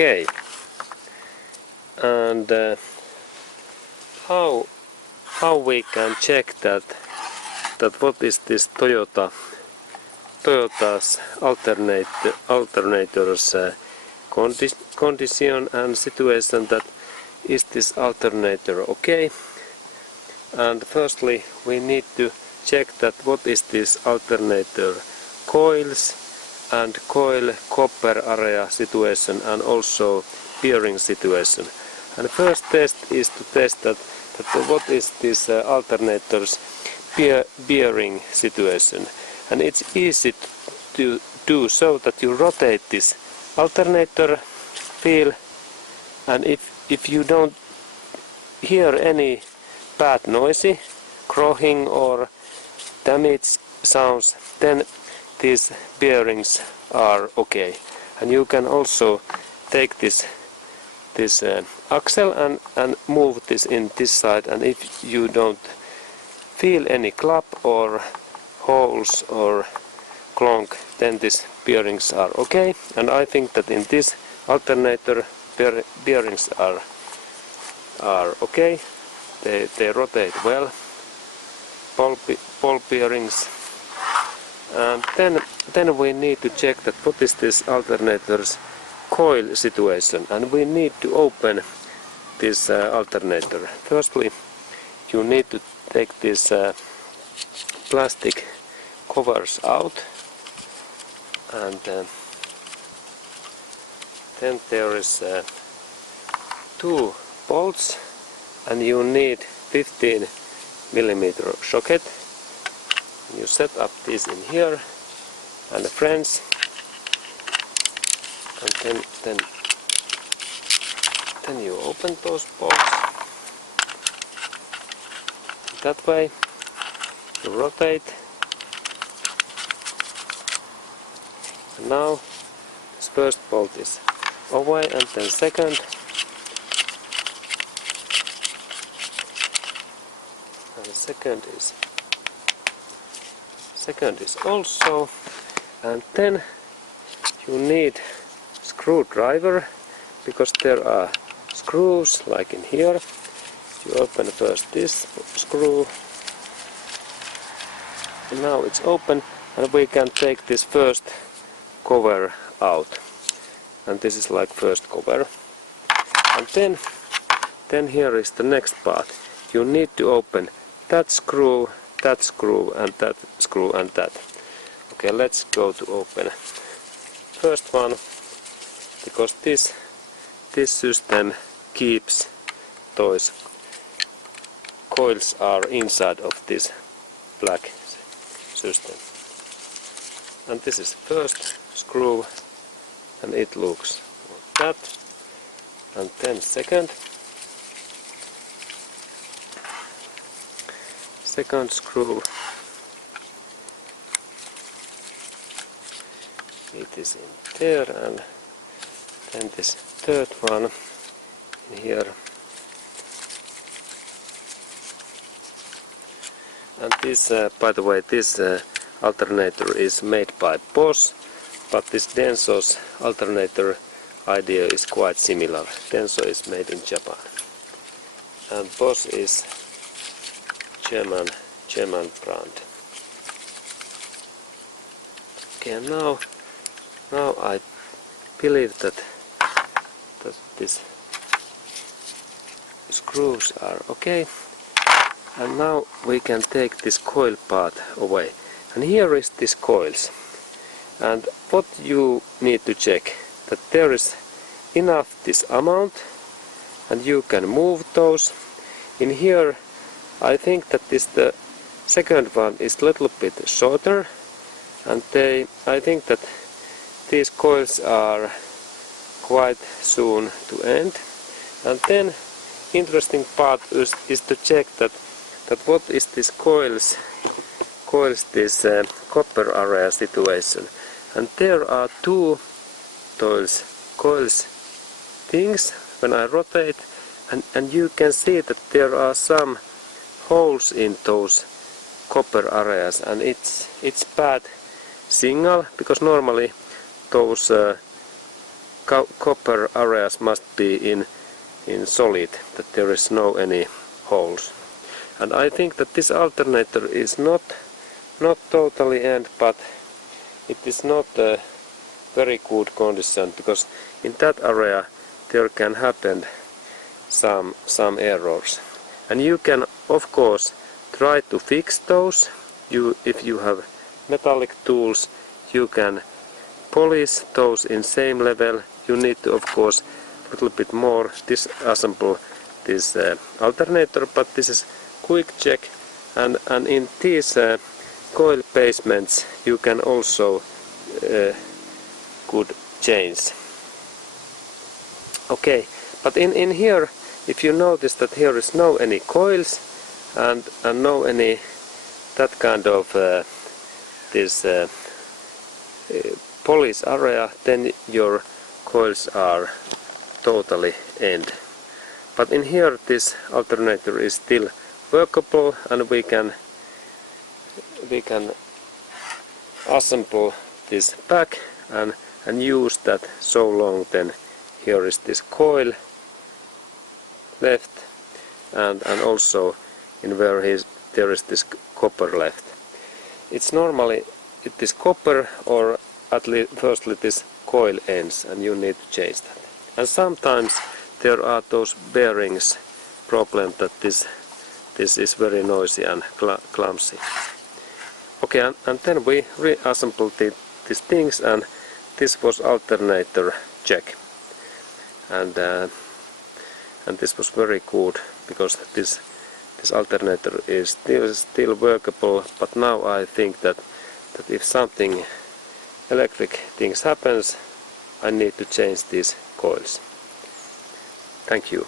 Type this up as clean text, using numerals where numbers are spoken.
okay. And how we can check that what is this Toyota's alternator's condition and situation, that is this alternator okay. And firstly we need to check that what is this alternator coils and coil copper area situation and also bearing situation. And first test is to test that what is this alternator's bearing situation. And it's easy to do so that you rotate this alternator wheel, and if you don't hear any bad noisy, crowing or damage sounds, then these bearings are okay. And you can also take this axle and move this in this side, and if you don't feel any clap or holes or clonk, then these bearings are okay. And I think that in this alternator bearings are okay. They rotate well, ball bearings. And then we need to check that what is this alternator's coil situation, and we need to open this alternator. Firstly you need to take these plastic covers out, and then there is 2 bolts, and you need 15mm socket. You set up this in here and the friends, and then you open those bolts that way. You rotate, and now this first bolt is away, and then second, and the second is also. And then you need screwdriver, because there are screws like in here. You open first this screw, and now it's open, and we can take this first cover out, and this is like first cover. And then here is the next part. You need to open that screw, and that screw, and that. Okay, let's go to open first one, because this system keeps those coils are inside of this black system. And this is first screw, and it looks like that. And then second screw, it is in there, and then this third one in here. And this, by the way, this alternator is made by Bosch, but this Denso's alternator idea is quite similar. Denso is made in Japan, and Bosch is German brand. Okay, now I believe that these screws are okay. And now we can take this coil part away. And here is these coils. And what you need to check, that there is enough this amount, and you can move those. In here I think that the second one is a little bit shorter, and I think that these coils are quite soon to end. And then interesting part is to check that what is this coils this copper area situation. And there are 2 coils things when I rotate, and you can see that there are some holes in those copper areas, and it's bad signal, because normally those copper areas must be in solid, that there is no any holes. And I think that this alternator is not totally end, but it is not a very good condition, because in that area there can happen some errors. And you can of course try to fix those. If you have metallic tools, you can polish those in same level. You need to of course a little bit more disassemble this alternator, but this is quick check, and in these coil basements you can also could change. Okay, but in here, if you notice that here is no any coils and no any that kind of this polish area, then your coils are totally end. But in here this alternator is still workable, and we can assemble this back and use that so long. Then here is this coil left, and also in where there is this copper left. It's normally it is copper, or at least firstly this coil ends, and you need to change that. And sometimes there are those bearings problem that this is very noisy and clumsy. Okay, and then we reassembled these things, and this was alternator check, and this was very good, because this alternator is still workable. But now I think that if something electric things happens, I need to change these coils. Thank you.